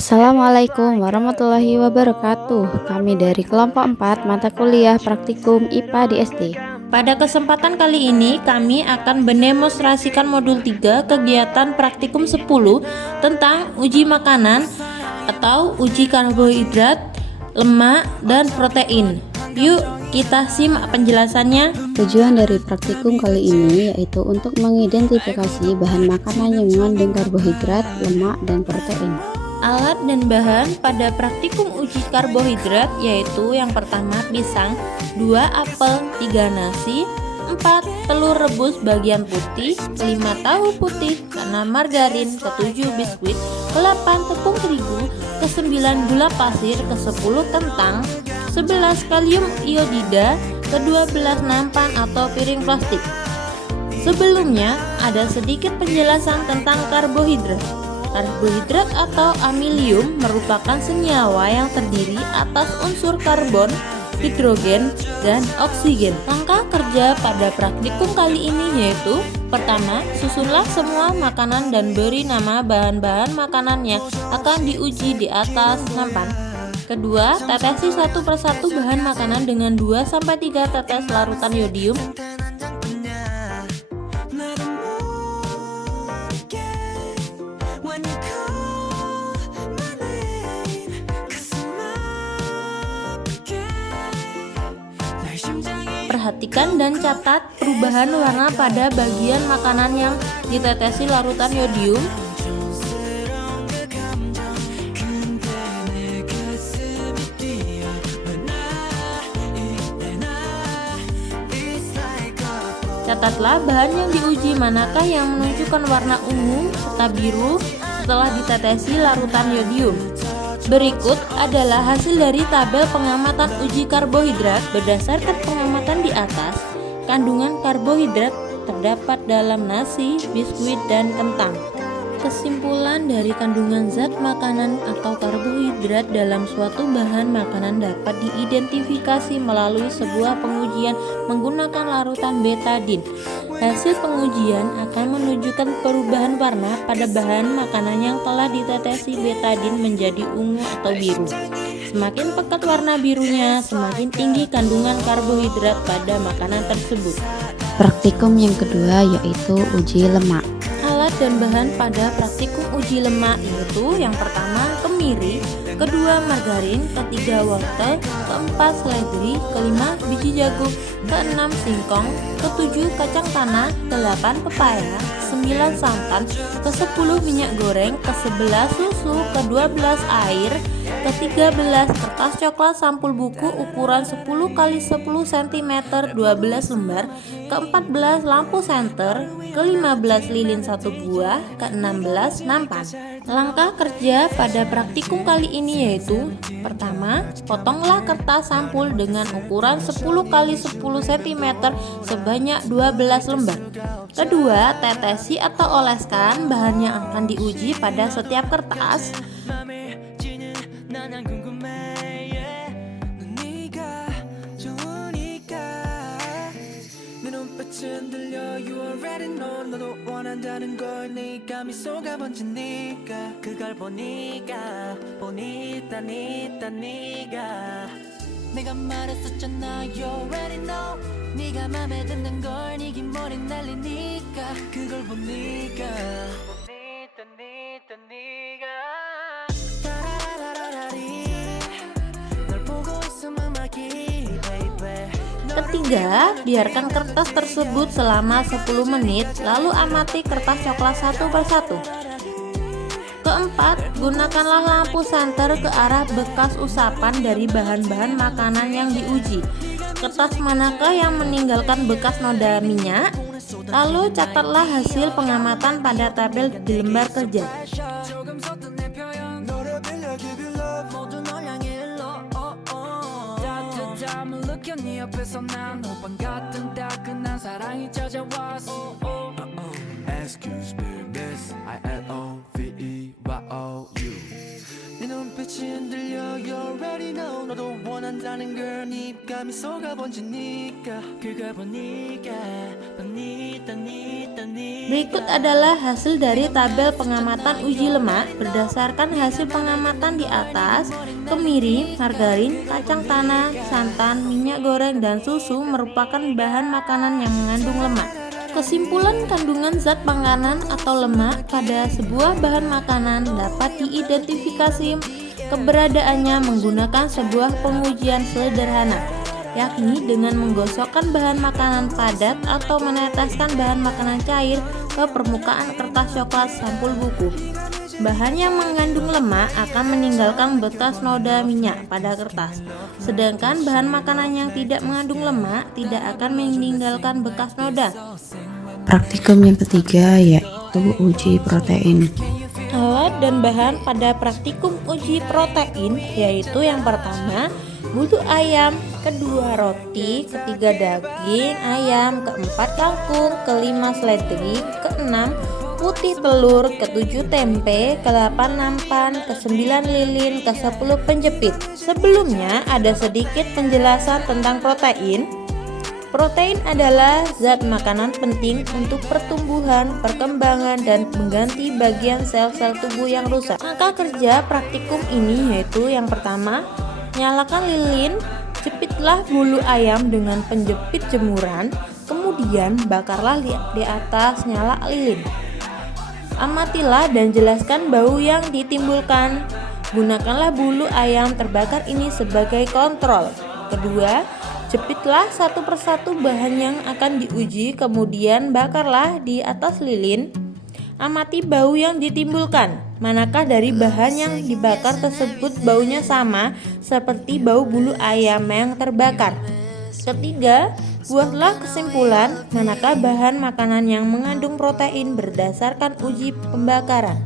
Assalamualaikum warahmatullahi wabarakatuh. Kami dari kelompok 4 mata kuliah praktikum IPA di SD. Pada kesempatan kali ini kami akan mendemonstrasikan modul 3 kegiatan praktikum 10 tentang uji makanan atau uji karbohidrat, lemak, dan protein. Yuk kita simak penjelasannya. Tujuan dari praktikum kali ini yaitu untuk mengidentifikasi bahan makanan yang mengandung karbohidrat, lemak, dan protein. Alat dan bahan pada praktikum uji karbohidrat yaitu yang pertama pisang, 2 apel, 3 nasi, 4 telur rebus bagian putih, 5 tahu putih, 6 margarin, ke-7 biskuit, ke-8 tepung terigu, ke-9 gula pasir, ke-10 kentang, 11 kalium iodida, ke-12 nampan atau piring plastik. Sebelumnya ada sedikit penjelasan tentang karbohidrat. Karbohidrat atau amilium merupakan senyawa yang terdiri atas unsur karbon, hidrogen, dan oksigen. Langkah kerja pada praktikum kali ini yaitu: pertama, susunlah semua makanan dan beri nama bahan-bahan makanan yang akan diuji di atas nampan. Kedua, tetesi satu persatu bahan makanan dengan 2-3 tetes larutan yodium. Perhatikan dan catat perubahan warna pada bagian makanan yang ditetesi larutan yodium. Catatlah bahan yang diuji manakah yang menunjukkan warna ungu serta biru setelah ditetesi larutan yodium. Berikut adalah hasil dari tabel pengamatan uji karbohidrat. Berdasarkan pengamatan di atas, kandungan karbohidrat terdapat dalam nasi, biskuit, dan kentang. Kesimpulan dari kandungan zat makanan atau karbohidrat dalam suatu bahan makanan dapat diidentifikasi melalui sebuah pengujian menggunakan larutan betadin. Hasil pengujian akan menunjukkan perubahan warna pada bahan makanan yang telah ditetesi betadin menjadi ungu atau biru. Semakin pekat warna birunya, semakin tinggi kandungan karbohidrat pada makanan tersebut. Praktikum yang kedua yaitu uji lemak. Alat dan bahan pada praktikum uji lemak yaitu: yang pertama kemiri, kedua margarin, ketiga wortel, keempat seledri, kelima biji jagung, keenam singkong, ketujuh kacang tanah, ke-8 pepaya, 9 santan, ke-10 minyak goreng, ke-11 susu, ke-12 air, ke-13 kertas coklat sampul buku ukuran 10 x 10 cm 12 lembar, ke-14 lampu senter, ke-15 lilin 1 buah, ke-16 nampan. Langkah kerja pada praktikum kali ini yaitu: pertama, potonglah kertas sampul dengan ukuran 10 x 10 cm sebanyak 12 lembar. Kedua, tetesi atau oleskan bahan yang akan diuji pada setiap kertas. You already know 너도 원한다는 걸 네가 미소가 번지니까 그걸 보니까 네가 내가 말했었잖아 You already know 네가 맘에 드는 걸 네 긴 머리 날리니까 그걸 보니까 네가 널 보고 있으면 막이 Ketiga, biarkan kertas tersebut selama 10 menit, lalu amati kertas coklat satu persatu. Keempat, gunakanlah lampu senter ke arah bekas usapan dari bahan-bahan makanan yang diuji. Kertas manakah yang meninggalkan bekas noda minyak? Lalu catatlah hasil pengamatan pada tabel di lembar kerja. 네 옆에서 난 호빵 같은 따끈한 사랑이 찾아왔어 Excuse me, miss I-L-O-V-E-Y-O-U 네 눈빛이 흔들려 You already know 너도 원한다는 걸 네 입가 미소가 번지니까 그걸 보니까 Berikut adalah hasil dari tabel pengamatan uji lemak berdasarkan hasil pengamatan di atas. Kemiri, margarin, kacang tanah, santan, minyak goreng, dan susu merupakan bahan makanan yang mengandung lemak. Kesimpulan kandungan zat makanan atau lemak pada sebuah bahan makanan dapat diidentifikasi keberadaannya menggunakan sebuah pengujian sederhana, yakni dengan menggosokkan bahan makanan padat atau meneteskan bahan makanan cair ke permukaan kertas coklat sampul buku. Bahan yang mengandung lemak akan meninggalkan bekas noda minyak pada kertas, sedangkan bahan makanan yang tidak mengandung lemak tidak akan meninggalkan bekas noda. Praktikum yang ketiga yaitu uji protein. Alat dan bahan pada praktikum uji protein yaitu yang pertama bulu ayam, kedua roti, ketiga daging ayam, keempat kangkung, kelima seledri, keenam putih telur, ketujuh tempe, ke-8 nampan, ke-9 lilin, ke-10 penjepit. Sebelumnya ada sedikit penjelasan tentang protein. Protein adalah zat makanan penting untuk pertumbuhan, perkembangan, dan mengganti bagian sel-sel tubuh yang rusak. Maka kerja praktikum ini yaitu yang pertama, nyalakan lilin, jepitlah bulu ayam dengan penjepit jemuran, kemudian bakarlah di atas nyala lilin. Amatilah dan jelaskan bau yang ditimbulkan. Gunakanlah bulu ayam terbakar ini sebagai kontrol. Kedua, jepitlah satu persatu bahan yang akan diuji, kemudian bakarlah di atas lilin. Amati bau yang ditimbulkan. Manakah dari bahan yang dibakar tersebut baunya sama seperti bau bulu ayam yang terbakar? Ketiga, buatlah kesimpulan manakah bahan makanan yang mengandung protein berdasarkan uji pembakaran.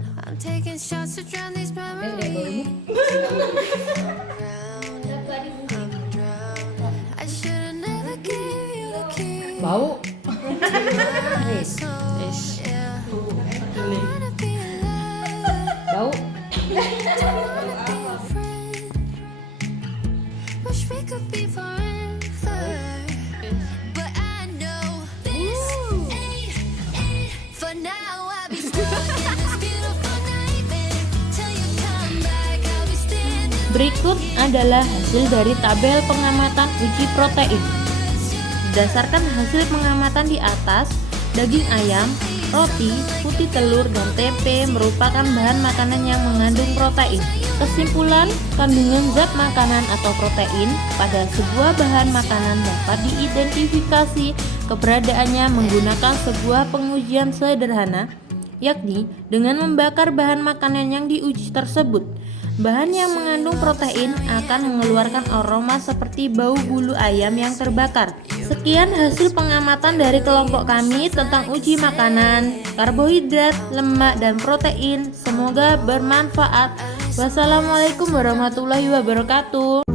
Bau. Bau. Berikut adalah hasil dari tabel pengamatan uji protein. Berdasarkan hasil pengamatan di atas, daging ayam, roti, putih telur, dan tempe merupakan bahan makanan yang mengandung protein. Kesimpulan, kandungan zat makanan atau protein pada sebuah bahan makanan dapat diidentifikasi keberadaannya menggunakan sebuah pengujian sederhana, yakni dengan membakar bahan makanan yang diuji tersebut. Bahan yang mengandung protein akan mengeluarkan aroma seperti bau bulu ayam yang terbakar. Sekian hasil pengamatan dari kelompok kami tentang uji makanan, karbohidrat, lemak, dan protein. Semoga bermanfaat. Wassalamualaikum warahmatullahi wabarakatuh.